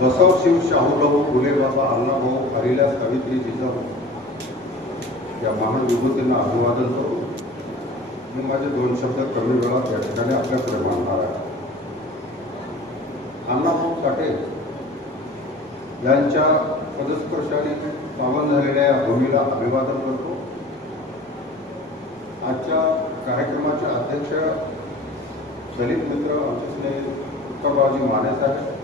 बसवशिव शाहूभाऊ फुले बाबा अण्णाभाऊ हरिला सावित्री जिजाऊ या महान विभूतींना अभिवादन करू मी माझे 2 शब्द कमी वेळात या ठिकाणी आपल्यापुढे मांडणार आहे. अण्णाभाऊ साठे यांच्या पदस्पर्शाने पावन झालेल्या या भूमीला अभिवादन करतो. आजच्या कार्यक्रमाचे अध्यक्ष दलित मित्र आमचे स्नेहित उत्तमरावजी माने साहेब,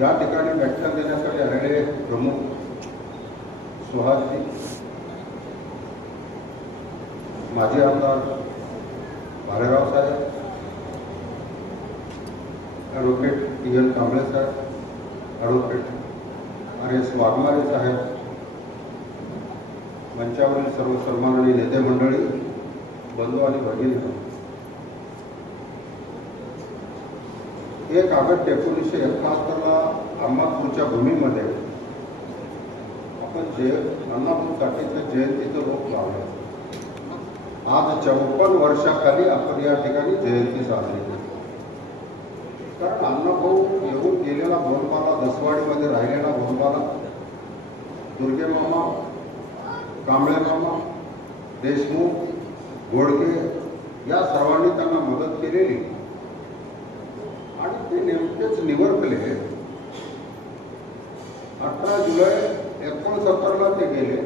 या ठिकाणी व्याख्यान देण्यासाठी आलेले प्रमुख सुहासजी, माजी आमदार भालेराव साहेब, ॲडव्होकेट EN कांबळे साहेब, ॲडव्होकेट RS वाघमारे साहेब, मंचावरील सर्व सन्माननीय नेते मंडळी, बंधू आणि भगिनी, 1 ऑगस्ट 1971 अहमदपूरच्या भूमीमध्ये आपण अण्णाभाऊ साठेच्या जयंतीचं रोप लावलं. आज 54 वर्षाखाली आपण या ठिकाणी जयंती साजरी केली. कारण अण्णाभाऊ येऊन गेलेला बोलबाला, दसवाडीमध्ये राहिलेला बोलबाला, दुर्गे मामा, कांबळे मामा, देशमुख, गोडके या सर्वांनी त्यांना मदत केलेली आणि ते नेमकेच निवर्तले. 18 जुलै 1969 ते गेले.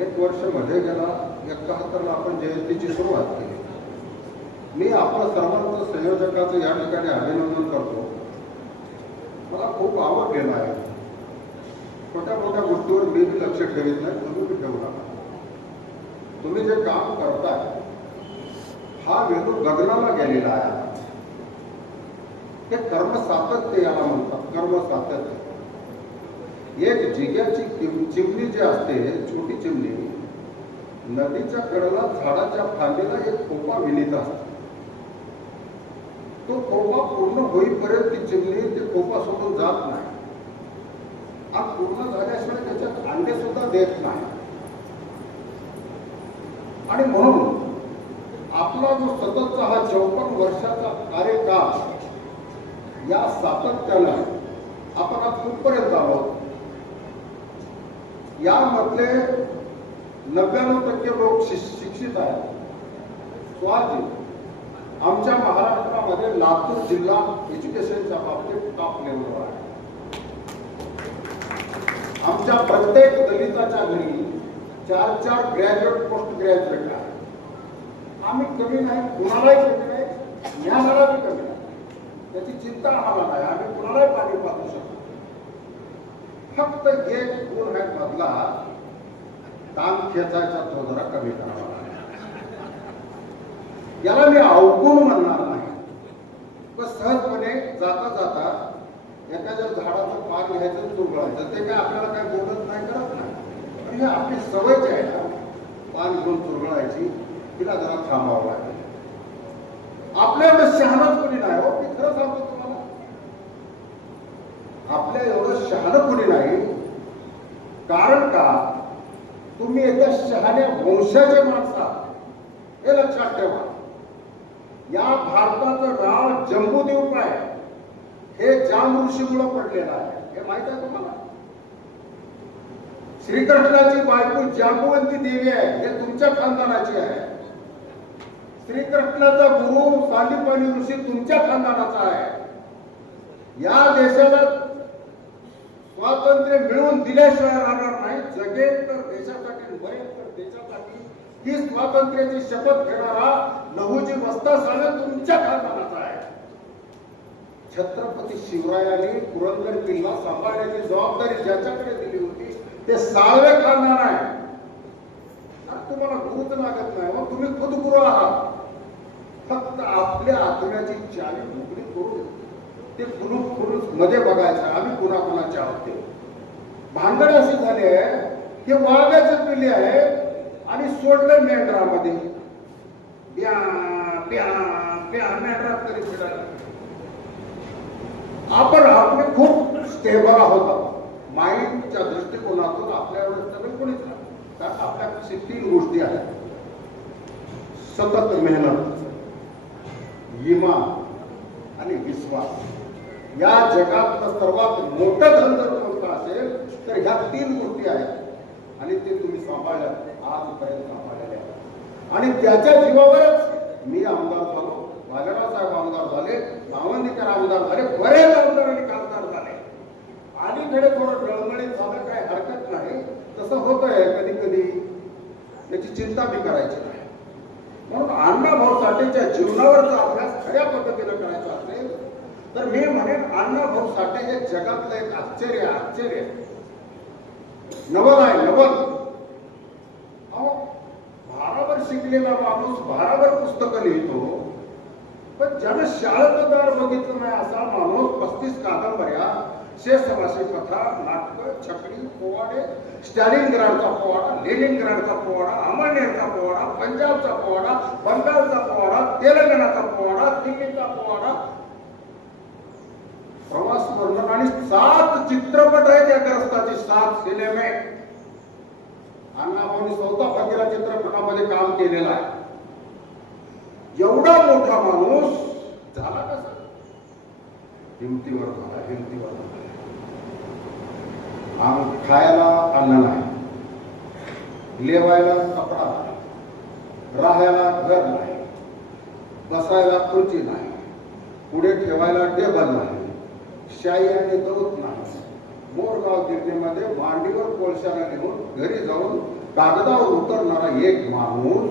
1 वर्ष मध्ये गेला. 71 आपण जयंतीची सुरुवात केली. मी आपल्या सर्वांचं संयोजकाचं या ठिकाणी अभिनंदन करतो. मला खूप आवडलेलं आहे. छोट्या मोठ्या गोष्टीवर मी लक्ष ठेवत नाही, तुम्ही बी ठेवू नका. तुम्ही जे काम करताय हा वेळू गगनाला गेलेला आहे. ते कर्म सातत्य याला म्हणतात. कर्म सातत्य. एक जिग्याची चिमणी जी असते, छोटी चिमणी, नदीच्या कडेला झाडाच्या फांदीला एक खोपा विणीत असतो. तो खोपा पूर्ण होईपर्यंत ती चिमणी ते खोपा सोडून जात नाही आणि पूर्ण झाल्याशिवाय त्याच्यात अंडे सुद्धा देत नाही. आणि म्हणून आपला जो सततचा हा 54 वर्षाचा कार्यकाळ, या सातत्यानं आपण आज कुठपर्यंत आलो. यामधले 99% लोक शिक्षित आहेत. स्वाजी आमच्या महाराष्ट्रामध्ये लातूर जिल्हा एज्युकेशनच्या बाबतीत टॉप लेवलवर आहे. आमच्या प्रत्येक दलिताच्या घरी 4 ग्रॅज्युएट, पोस्ट ग्रॅज्युएट आहे. आम्ही कमी नाही, कुणालाही कमी नाही, ज्ञानाला बी कमी नाही. त्याची चिंता आम्हाला नाही. आम्ही कुणालाही पाणी पाहू शकतो. फक्त एक गुण आहे मधला, काम खेचायचा तो जरा कमी करावा. याला मी अवगुण म्हणणार नाही. पण सहजपणे जाता जाता एखाद्या झाडाचं पान घ्यायचं, चुरगळायचं, ते काय आपल्याला काय बोलत नाही, करत नाही. पण हे आपली सवयच आहे ना, पान घेऊन चुरगळायची. तिला जरा थांबावं लागेल. आपल्या एवढं शहाणच कोणी नाही हो. मी खरं सांगतो तुम्हाला, आपल्या एवढं शहाणं कोणी नाही. कारण का, तुम्ही एका शहाण्या वंशाचे माणसा, हे लक्षात ठेवा. या भारताचं नाव जम्बूद्वीप आहे. हे जांब ऋषीमुळे पडलेलं आहे. हे माहित आहे तुम्हाला. श्रीकृष्णाची बायको जांबुवंती देवी आहे. हे तुमच्या खानदानाची आहे. श्रीकृष्णाचा गुरु सांदीपनी ऋषी तुमच्या खानदानाचा आहे. या देशाला स्वातंत्र्य मिळवून दिल्याशिवाय राहणार नाही. जगेल तर देशासाठी, मरेल तर देशासाठी ही स्वातंत्र्याची शपथ घेणारा लहुजी वस्ताद तुमच्या खानदानाचा आहे. छत्रपती शिवरायांनी पुरंदर किल्ला सांभाळण्याची जबाबदारी ज्याच्याकडे दिली होती ते 6वे खानदान आहे. तुम्हाला गुरुच लागत नाही हो. तुम्ही खुद गुरु आहात. फक्त आपल्या आत्म्याची चावी मोकळी करून ते कुलूप मध्ये बघायचं. आम्ही कुणाकुणाचे आहोत ते. भांडण अशी झाली आहे की वाघाचं पिल्ले आहे आणि सोडलं मेंढरामध्ये. प्या प्या प्या मेंढरात तरी फिरायला. आपण आपले खूप स्टेबल आहोत. माइंडच्या दृष्टिकोनातून आपल्या एवढं स्टेबल कोणीच नाही. कारण आपल्याकडे 3 गोष्टी आहेत. सतत मेहनत, इमान आणि विश्वास. या जगातलं सर्वात मोठं धन जर कोणतं असेल तर ह्या 3 गोष्टी आहेत आणि ते तुम्ही सांभाळल्या आजपर्यंत सांभाळलेल्या आहेत. आणि त्याच्या जीवावरच मी आमदार झालो, बाजीराव साहेब आमदार झाले, सावंतकर आमदार झाले, बरेच आमदार आणि खासदार झाले. अलीकडे थोडं डळमळीत झालं, काय हरकत नाही, तसं होतंय कधी कधी, त्याची चिंता बी करायची नाही. म्हणून अण्णाभाऊ साठेच्या जीवनावरचा अभ्यास खऱ्या पद्धतीने करायचा असेल तर मी म्हणेन अण्णाभाऊ साठे हे जगातलं एक आश्चर्य नवल आहे, नवल. अहो, 12वर शिकलेला माणूस 12वर पुस्तकं लिहितो, पण ज्यानं शाळेचं दार बघितलं नाही असा माणूस 35 कादंबऱ्या, 6 कथा, नाटक, छकडी, पोवाडे, स्टॅलिनग्राडचा पोवाडा, लेनिनग्राडचा पोवाडा, अमळनेरचा पोवाडा, पंजाबचा पोवाडा, बंगालचा पोवाडा, तेलंगणाचा पोवाडा, दिल्लीचा पोवाडा, प्रवास वर्णन आणि 7 चित्रपट आहेत या ग्रस्ताचे, 7 सिनेमे. अण्णाभाऊंनी 4था फकीरा चित्रपटामध्ये काम केलेलं आहे. एवढा मोठा माणूस झाला कसा? हिमतीवर झाला, हिमतीवर झाला. खायला अन्न नाही, लेवायला कपडा नाही, राहायला घर नाही, बसायला खुर्ची नाही, पुढे ठेवायला टेबल नाही, शाई आणि गवत नाही. मोरगाव गिरणीमध्ये मांडीवर कोळशाला नेऊन घरी जाऊन कागदावर उतरणारा एक माणूस,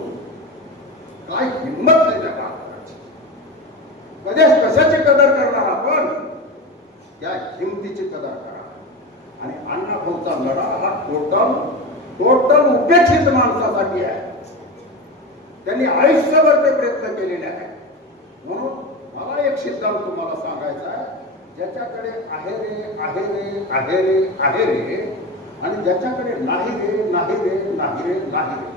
काय हिंमत नाही त्या कागदाची. कशाची कदर करणार आपण? त्या हिमतीची कदर करा. आणि अण्णाभाऊचा लढा हा टोटल उपेक्षित माणसासाठी आहे. त्यांनी आयुष्यभर ते प्रयत्न केलेले आहेत. म्हणून मला एक सिद्धांत तुम्हाला सांगायचा आहे, ज्याच्याकडे आहे रे आहे रे आहे रे आहे रे आणि ज्याच्याकडे नाही रे नाही रे नाही रे नाही रे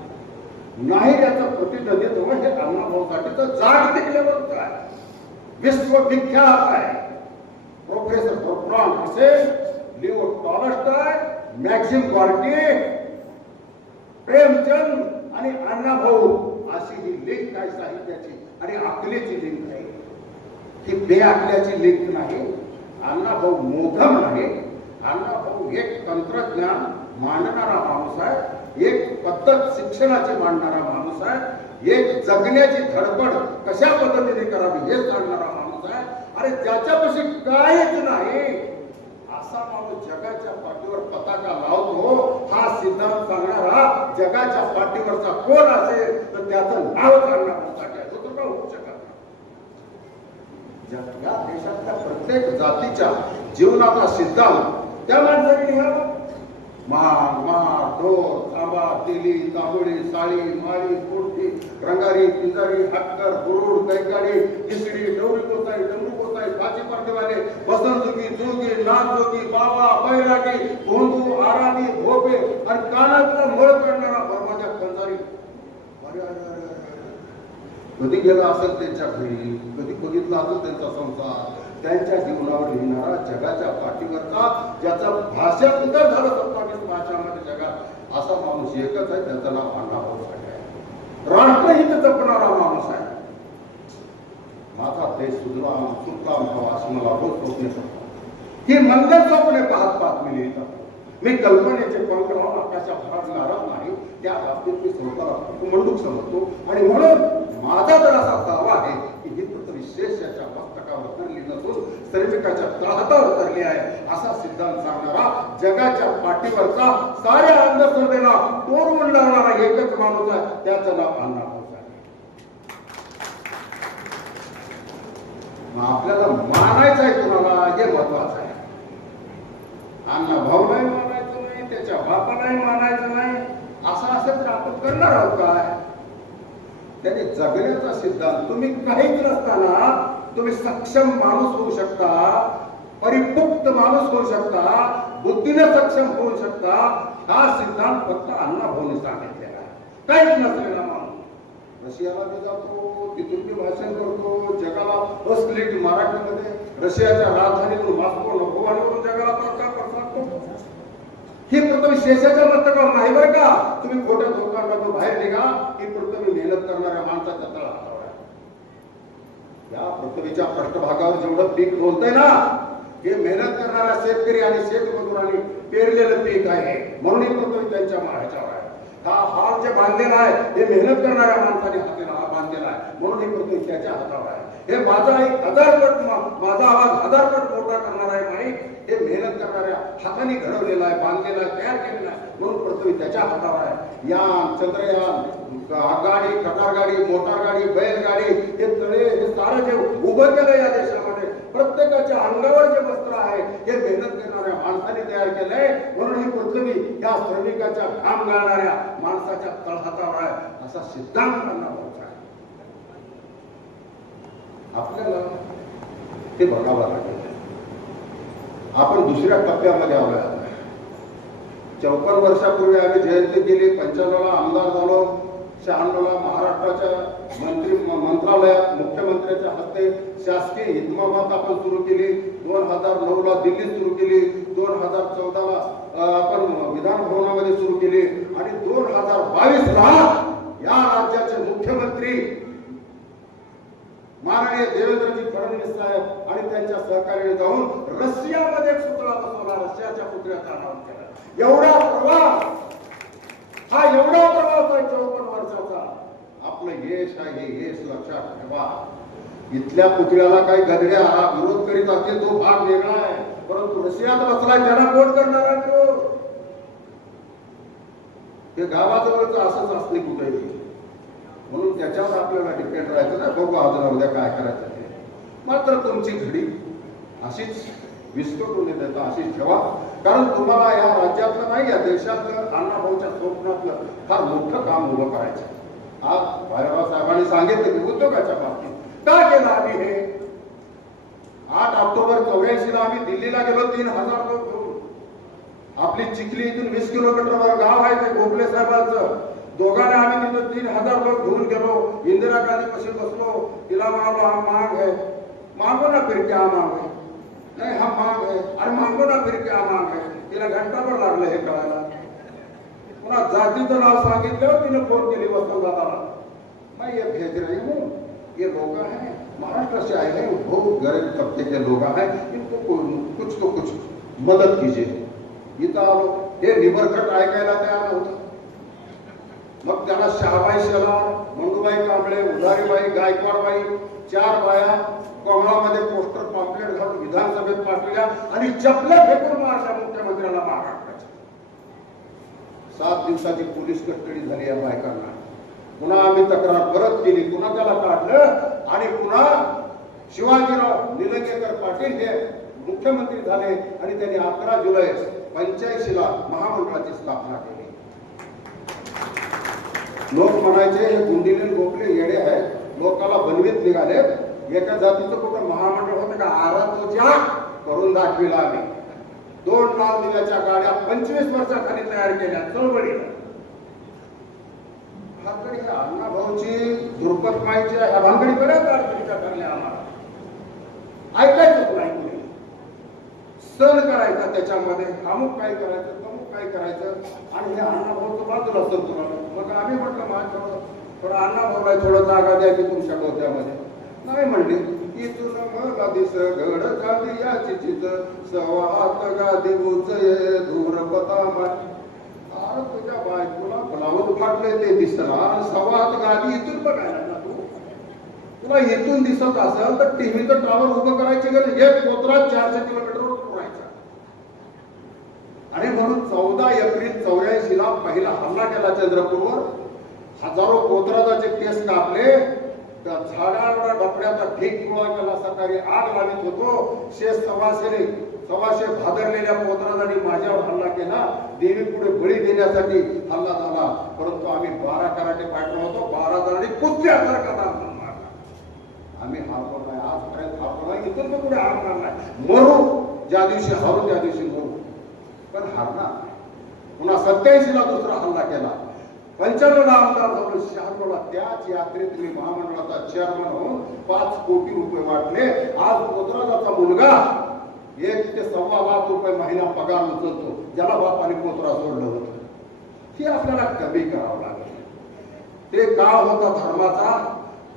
नाही याचं प्रतिनिधित्व हे अण्णाभाऊसाठीचं जागतिक लेवलचं आहे, विश्वविख्यात आहे. Professor Bertrand Russell, Leo Tolstoy, Maxim Gorky, Premchand आणि अण्णाभाऊ अशी ही लिंक आहे साहित्याची आणि अकलेची लिंक आहे. ही बेअकल्याची लिंक नाही. अण्णाभाऊ मोघम नाही. अण्णाभाऊ एक तंत्रज्ञान मांडणारा माणूस आहे, एक पद्धत शिक्षणाची मांडणारा माणूस आहे, एक जगण्याची धडपड कशा पद्धतीने करावी हे सांगणारा माणूस आहे. अरे ज्याच्यापाशी काहीच नाही असा माणूस जगाच्या पाठीवर पताका लावतो. हा सिद्धांत सांगणारा जगाच्या पाठीवरचा कोण असेल तर त्याचं नाव अण्णाभाऊसाठी आहे. तो होऊ शकत नाही. या देशातल्या प्रत्येक जातीच्या जीवनाचा सिद्धांत त्या माणसाने लिहावा. मार, ढोर, तांबा, तेली, तांबोळी, साळी, माळी, पोटती, रंगारी, पिंजारी, हक्कर, बुरुड, कैकाडी, किसडी, डवरी कोसाई, डमरू कोसाई, पाची पारदेवाले, बसंतुकी, जोगी, नागजोगी, बाबा, बैरागी, भोंदू, आरामी, भोपे आणि कानातला मळ काढणारा बर्माच्या खंजारी. कधी गेला असेल त्यांच्या घरी, कधी बघितला असेल त्यांचा संसार, त्यांच्या जीवनावर लिहिणारा जगाच्या पाठीवरचा, ज्याचा भाषांतर झालं 27 भाषांमध्ये जगात, असा माणूस एकच आहे, त्याचं नाव अण्णाभाऊ साठे आहे. राष्ट्रहित जपणारा माणूस आहे. माझा देश सुजलाम सुफलाम व्हावा अशी मला रोज स्वप्ने पडतात. ही मंगल स्वप्ने पाहत पाहत मी लिहित असतो. मी कल्पनेचे पंख लावून आकाशात नाराज नाही. त्या बाबतीत मी स्वतःला मंडूक समजतो आणि म्हणून माझा तर असा दावा आहे की ही पृथ्वी शेषाच्या मस्तकावर उतरली नसून श्रमिकाच्या तळहातावर उतरली आहे, असा सिद्धांत सांगणारा जगाच्या पाठीवरचा साऱ्या अंधश्रद्धेला तोडून लावणारा एकच माणूस आहे, त्याचं नाव अण्णाभाऊ साठे. आपल्याला मानायचं आहे कुणाला हे महत्वाचं आहे. अण्णाभाऊलाही मानायचं नाही, त्याच्या बापालाही मानायचं नाही. असं असेल तर आपण करणार आहोत काय? त्याने जगण्याचा सिद्धांत, तुम्ही काहीच नसताना तुम्ही सक्षम माणूस होऊ शकता, परिपुक्त माणूस होऊ शकता, बुद्धीने सक्षम होऊ शकता. हा सिद्धांत फक्त अण्णाभाऊने सांगितलेला आहे. काहीच नसलेला माणूस रशियाला जातो, तिथून मी भाषण करतो, जगाला अस्खलित मराठीमध्ये रशियाच्या राजधानीतून मॉस्को नभोवाणीवरून जगाला प्रचार करतो. ही पृथ्वी शेषाच्या मस्तकावर नाही बरं का. तुम्ही खोट्या धोकांमधून बाहेर निघा. ही पृथ्वी मेहनत करणाऱ्या माणसाच्या तळहातावर आहे. या पृथ्वीच्या पृष्ठभागावर जेवढं पीक बोलतंय ना हे मेहनत करणारा शेतकरी आणि शेतमजुरांनी पेरलेलं पीक आहे, म्हणून ही पृथ्वी त्यांच्या ह्याच्यावर आहे. हा हात जे बांधलेला आहे हे मेहनत करणाऱ्या माणसाने हाताला बांधलेला आहे, म्हणून ही पृथ्वी त्याच्या हातावर आहे. हे माझा एक 1000 पट माझा आवाज 1000 पट मोठा करणार आहे माईक, हे मेहनत करणाऱ्या हाताने घडवलेला आहे, बांधलेला आहे, तयार केलेला आहे, म्हणून पृथ्वी त्याच्या हातावर आहे. यान, चंद्रयान, आगगाडी, कटारगाडी, मोटारगाडी, बैलगाडी, हे तळे हे सारं जे उभं केलं या देशामध्ये, प्रत्येकाच्या अंगावर जे वस्त्र आहे हे मेहनत करणाऱ्या माणसाने तयार केलंय, म्हणून ही पृथ्वी या श्रमिकाच्या घाम गाळणाऱ्या माणसाच्या तळहातावर आहे, असा सिद्धांत करण्याचा आहे. आपल्याला ते बघावं लागेल. आपण दुसऱ्या टप्प्यामध्ये आलोय. 54 वर्षापूर्वी आम्ही जयंती केली, 95ला आमदार झालो, 96ला महाराष्ट्राच्या मंत्रालयात मुख्यमंत्र्यांच्या हस्ते शासकीय हितमामात आपण सुरू केली, 2009ला दिल्लीत सुरू केली, 2014ला आपण विधान भवनामध्ये सुरू केली आणि 2022ला या राज्याचे मुख्यमंत्री माननीय देवेंद्रजी फडणवीस साहेब आणि त्यांच्या सहकार्याने जाऊन रशियामध्ये एक पुतळा बसवला, रशियाच्या पुतळ्याचा अनावरण केला. एवढा प्रवास हा एवढा प्रवास आहे 54 वर्षाचा. आपलं यश आहे, हे यश लक्षात ठेवा. इथल्या पुतळ्याला काही गदड्या हा विरोध करीत असतील, तो भाग वेगळा आहे, परंतु रशियात बसलाय त्याला कोण करणार आहे विरोध? हे गावाजवळच असंच असते कुठेही, म्हणून त्याच्यावर आपल्याला डिपेंड राहायचं ना. बघू अजून उद्या काय करायचं ते. मात्र तुमची घडी अशीच विस्कटून देता अशीच ठेवा, कारण तुम्हाला या राज्यातलं नाही या देशातलं अण्णाभाऊच्या स्वप्नातलं फार मोठं काम उभं करायचं. आज भैरवा साहेबांनी सांगितलं की उद्योगाच्या बाबतीत का केलं आम्ही हे. 8 ऑक्टोबर 84ला आम्ही दिल्लीला गेलो, 3000 लोक घेऊन. आपली चिखली इथून 20 किलोमीटरवर गाव आहे ते गोखले साहेबांचं. दोघांना आम्ही तिथं 3000 लोक घेऊन गेलो. इंदिरा गांधी पाशी बसलो, तिला म्हणालो हा मांग है, मांगो ना फिर क्या मांग है, नाही हा मांग है, अरे मांगो ना फिर क्या मांग है. तिला घंटाभर लागलं हे कळायला. पुन्हा जातीचं नाव सांगितलं, तिने फोन केली वसंतदादाला, मैं ये भेज रही हूँ, ये लोग हैं महाराष्ट्र से आए हैं, बहुत गरीब तबके के लोग हैं, इनको कुछ तो कुछ मदत कीजिए. इथं आलो, हे निबरकट ऐकायला तयार नव्हतं. मग त्याला शहाबाई शेलार, मंडूबाई कांबळे, उधारीबाई, गायकवाडबाई, 4 बाया कमळामध्ये पोस्टर पॉम्पलेट घालून विधानसभेत पाठवल्या आणि चपल्या फेकून मारल्या मुख्यमंत्र्याला महाराष्ट्राच्या. 7 दिवसाची पोलीस कस्टडी झाली या बायकांना. पुन्हा आम्ही तक्रार परत केली, पुन्हा त्याला काढलं आणि पुन्हा शिवाजीराव निलंगेकर पाटील हे मुख्यमंत्री झाले आणि त्यांनी 11 जुलै 85ला महामंडळाची स्थापना केली. लोक म्हणायचे हे गुंडीले गोखले येडे आहेत, लोकाला बनवीत निघाले. एका जातीचं कुठं महामंडळ होतं का? आरातोच्या करून दाखविला आम्ही. 2 लाल दिव्याच्या गाड्या 25 वर्षाखाली तयार केल्या चळवळीला. भानगडी अण्णाभाऊची दुर्पत माहिती ह्या भानगडी बऱ्याच अडचणीच्या ठरल्या आम्हाला. ऐकायचंच नाही कुणी. सण करायचा त्याच्यामध्ये, अमुक काय करायचं, तमुक काय करायचं, आणि हे अण्णाभाऊचं बाजूला संतुलन. मग आम्ही म्हटलं माझं थोडं अण्णाभाऊला थोडं जागा द्या की तुमच्या गोत्यामध्ये. नाही म्हणले, इथून मला दिस घड झाली याची चिज सवात गादी उचये धूरपता माय. अरे तुझ्या बायकोला ब्लाऊज फाटले ते दिसणार, सवात गादी इथून बघायला ना तू. तुला इथून दिसत असेल तर टीव्हीचं टावर उभं करायची गरज. एक कोत्रा 400 किलोमीटरवर पुरायचा. आणि म्हणून 14 एप्रिल 84ला पहिला हल्ला केला चंद्रपूरवर. हजारो कोत्राचे केस कापले, त्या झाडाला डपड्याचा ढीक गोळा केला. सकाळी आग लावित होतो. 100-125 भादरलेल्या कोत्राजांनी माझ्यावर हल्ला केला. देवी पुढे बळी देण्यासाठी हल्ला झाला, परंतु आम्ही 12 कराटे फायटर होतो. 12 जणांनी कुत्र्यासारखा दाखवून मारला. आम्ही हारलो नाही, आजपर्यंत हारलो नाही, इथून तर पुढे हारणार नाही. मरू ज्या दिवशी हारू त्या दिवशी मरू, पण हारणार. पुन्हा 87ला दुसरा हल्ला केला. 95ला आमदार झालो. 96ला त्याच यात्रेत मी महामंडळाचा चेअरमन होऊन 5 कोटी रुपये वाटले. आज कोतराजाचा मुलगा 1 ते 1.25 लाख रुपये महिना पगार उचलतो, ज्याला बापाने कोतरा सोडलं होतं. हे आपल्याला कमी करावं लागेल. ते काळ होता धर्माचा.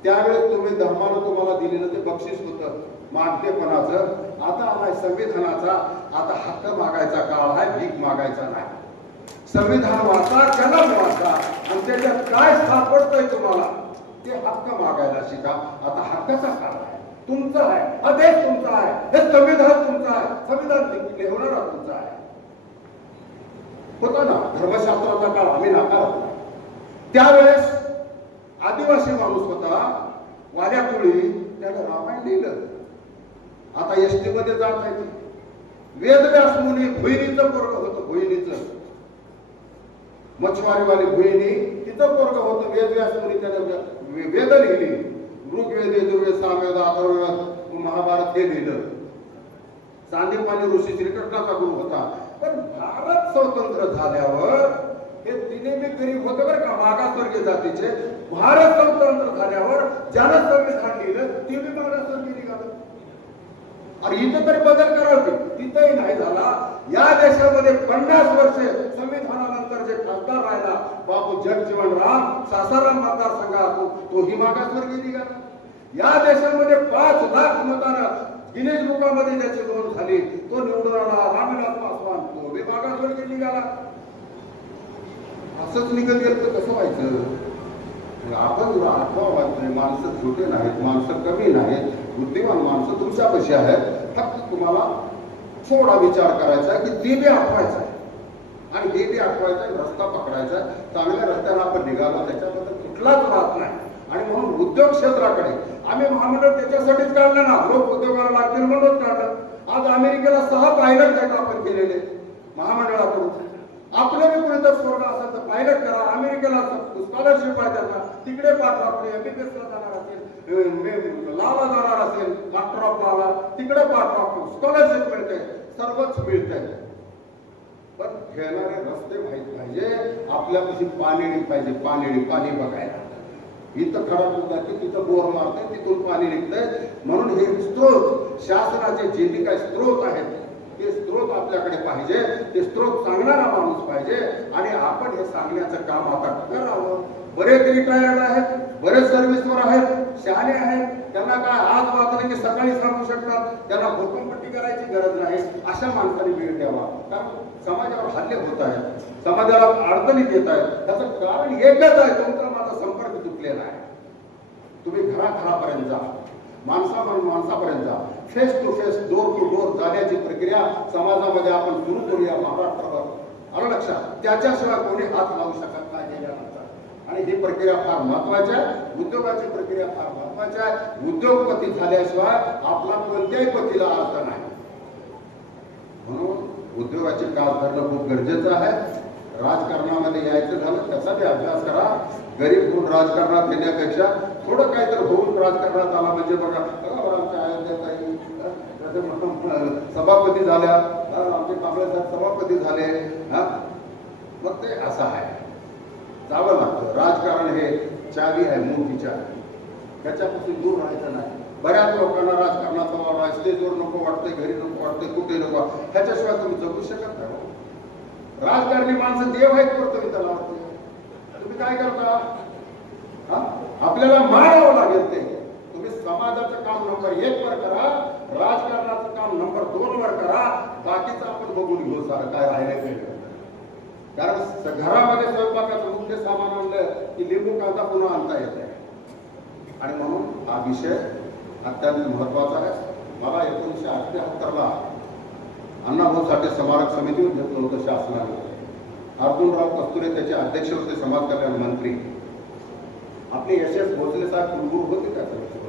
त्यावेळेस तुम्ही धर्मानं तुम्हाला दिलेलं ते बक्षीस होतं. मागतेपणाचं. आता आलाय संविधानाचा, आता हक्क मागायचा काळ आहे, भीक मागायचा नाही. संविधान वाचा, कलम वाचा आणि त्याच्यात काय सापडतंय तुम्हाला ते हक्क मागायला शिका. आता हक्काचा काळ आहे, तुमचा आहे, हा देश तुमचा आहे, हे संविधान तुमचं आहे, संविधान लिहणारा तुमचा आहे. होता ना धर्मशास्त्राचा काळ, आम्ही नाकारत नाही. त्यावेळेस आदिवासी माणूस होता, वाड्या कुळी, त्याला रामायण लिहिलं. आता एसटी मध्ये जात आहे. वेदव्यास मुनी भुईनीचं पोरग होतं, भुईनीचं मच्छवारीवाली भुईनी, तिचं पोरग होतं. वेदव्यास मुनी त्याला वेद लिहिली, ऋग्वेद, यजुर्वेद, सामवेद, अथर्ववेद, महाभारत हे लिहिलं. सांदीपानी ऋषी श्रीकृष्णाचा गुरु होता. पण भारत स्वतंत्र झाल्यावर हे तिने मी गरीब होते बरं का, मागासवर्गीय जातीचे. भारत स्वतंत्र झाल्यावर ज्यानं संविधान लिहिलं ते मी मागासवर्गीय निघालं. आणि इथं तरी बदल करावे, तिथंही नाही झाला. या देशामध्ये 50 वर्षे संविधानानंतर जे खासदार राहिला बाबू जगजीवन राम, सासाराम मतदारसंघात, तोही मागासवर्गीय निघाला. या देशामध्ये 5 लाख मतांना गिनीज बुकामध्ये ज्याची नोंद झाली तो निवडून आला, रामविलास पासवान, तो बी मागासवर्गीय निघाला. असंच निघत गेलं तर कसं व्हायचं? आपण जर आठवा माणसं छोटे नाहीत, माणसं कमी नाहीत, बुद्धिमान माणसं तुमच्यापाशी आहेत. फक्त तुम्हाला थोडा विचार करायचा की ते बी आठवायचं आणि हे बी आठवायचं, रस्ता पकडायचा. चांगल्या रस्त्याला आपण निघालो, त्याच्याबद्दल कुठलाच राहत नाही. आणि म्हणून उद्योग क्षेत्राकडे आम्ही महामंडळ त्याच्यासाठीच काढलं ना, लोक उद्योगाला लागतील म्हणूनच काढलं. आज अमेरिकेला 6 पायलट जेट आपण केलेले महामंडळाकडून. आपले बी कोणी जर स्वर्ग असेल तर पायलट करा. अमेरिकेला स्कॉलरशिप आहे त्यांना, तिकडे पाठवा. कोणी एमबीबीएसला जाणार असेल, लावा जाणार असेल, मास्टर ऑफ लॉला, तिकडे पाठवा. स्कॉलरशिप मिळते, सर्वच मिळते. पण खेळणारे रस्ते माहीत पाहिजे, आपल्यापाशी पाणी पाहिजे. पाणी बघायला इथं खराब होतात की तिथं बोर मारते, तिथून पाणी निघतंय. म्हणून हे स्त्रोत, शासनाचे जे बी काही स्त्रोत आहेत ते स्त्रोत आपल्याकडे पाहिजे. ते स्त्रोत सांगणारा माणूस पाहिजे आणि आपण हे सांगण्याचं काम आता करावं. बरेच रिटायर्ड आहेत, बरेच सर्व्हिसवर आहेत, शहाणे आहेत. त्यांना काय आज वाचलं की सकाळी सांगू शकतात, त्यांना भोकंपट्टी करायची गरज नाही. अशा माणसाने वेळ द्यावा. कारण समाजावर हल्ले होत आहेत, समाजाला अडचणीत येत आहेत. त्याचं कारण एकच आहे, तुमचा माझा संपर्क तुटलेला आहे. तुम्ही घराघरापर्यंत जा, माणसापर्यंत जा, face to face, door to door जाण्याची प्रक्रिया समाजामध्ये आपण सुरू करूया महाराष्ट्रावर. आलं लक्षात? त्याच्याशिवाय कोणी हात लावू शकत नाही गेल्यानंतर. आणि ही प्रक्रिया फार महत्वाची आहे. उद्योगाची प्रक्रिया फार महत्वाची आहे. उद्योगपती झाल्याशिवाय आपला कोणत्याही पतीला अर्थ नाही. म्हणून उद्योगाची कास धरणं खूप गरजेचं आहे. राजकारणामध्ये यायचं झालं त्याचा बी अभ्यास करा. गरीब होऊन राजकारणात येण्यापेक्षा थोडं काहीतरी होऊन राजकारणात आला म्हणजे बघा, आमच्या अयोध्याताई सभापती झाल्या, आमचे कांबळे साहेब सभापती झाले. मग ते असं आहे, जावं लागतं. राजकारण हे चावी आहे, मोठी चावी. त्याच्यापासून दूर राहायचं नाही. बऱ्याच लोकांना राजकारणाचा वाव आहे, स्टेजवर नको वाटतंय, घरी नको वाटतंय, कुठे नको. ह्याच्याशिवाय तुम्ही जगू शकत नाही. राजकारणी माणसं देव आहेत करतो त्याला वाटतं. तुम्ही काय करता? आपल्याला मारावं लागेल. ते तुम्ही समाजाचं काम नंबर 1 वर करा, राजकारणाचं काम नंबर 2 वर करा. बाकीचं आपण बघून घेऊ सारं काय राहिलं ते. कारण घरामध्ये स्वयंपाकाचं मुख्य सामान आणलं की लिंबू कांदा पुन्हा आणता येत आहे. आणि म्हणून हा विषय अत्यंत महत्वाचा आहे. मला 1978ला अण्णाभाऊ साठे स्मारक समितीवर घेतलं होतं शासनाने. अर्जुनराव कस्तुरे त्याचे अध्यक्ष होते, समाज कल्याण मंत्री. आपले यशस भोसले साहेब कुलगुरू होते त्याच्यावर.